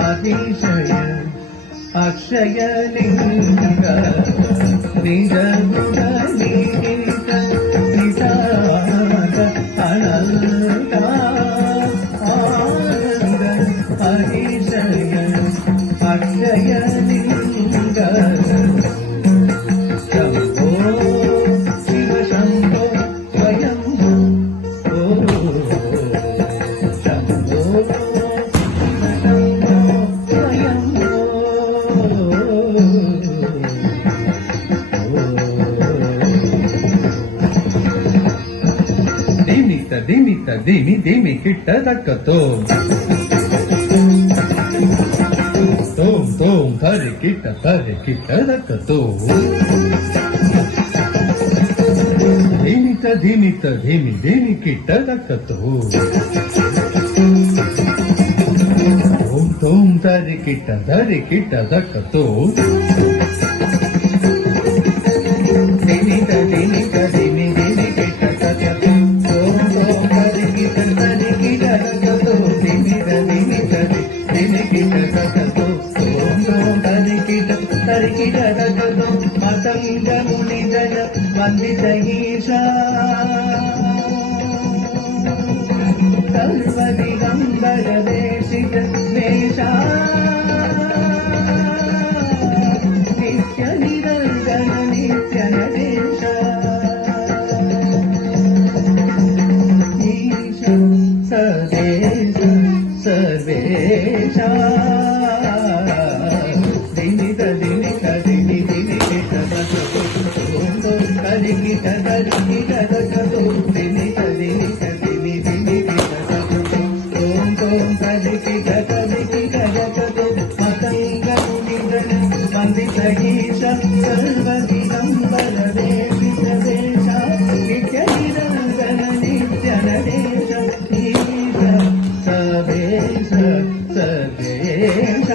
அதிசய அக்ஷயலிங்க நிஜமுக நீத நிதாத அனந்த ஆனந்த அதிசய அக்ஷயலிங்க ದಿಮಿ ಕಿಟ್ಟದಕ್ಕತೋ ತೋಂ ತೋಂ ಧರಿ ಕಿಟ್ಟದಕ್ಕತೋ ಧಿಮಿ ಕಿಟ್ಟದಕ್ಕತೋ ತೋಂ ತೋಂ ಧರಿ ಕಿಟ್ಟದಕ್ಕತೋ ಧಿಮಿ ಮತಂಗಮುನಿಜನ ವಂದಿತ ಈಶಾ ಸರ್ವದಿಗಂಬರ ದೇಶಿಕ ದೇಶಾ ನಿತ್ಯ ನಿರಂಜನ ನಿತ್ಯ ನರೇಶ ಈಶ ಸದೇಶ ಸರ್ವೇಶ ಸರ್ವೇಶ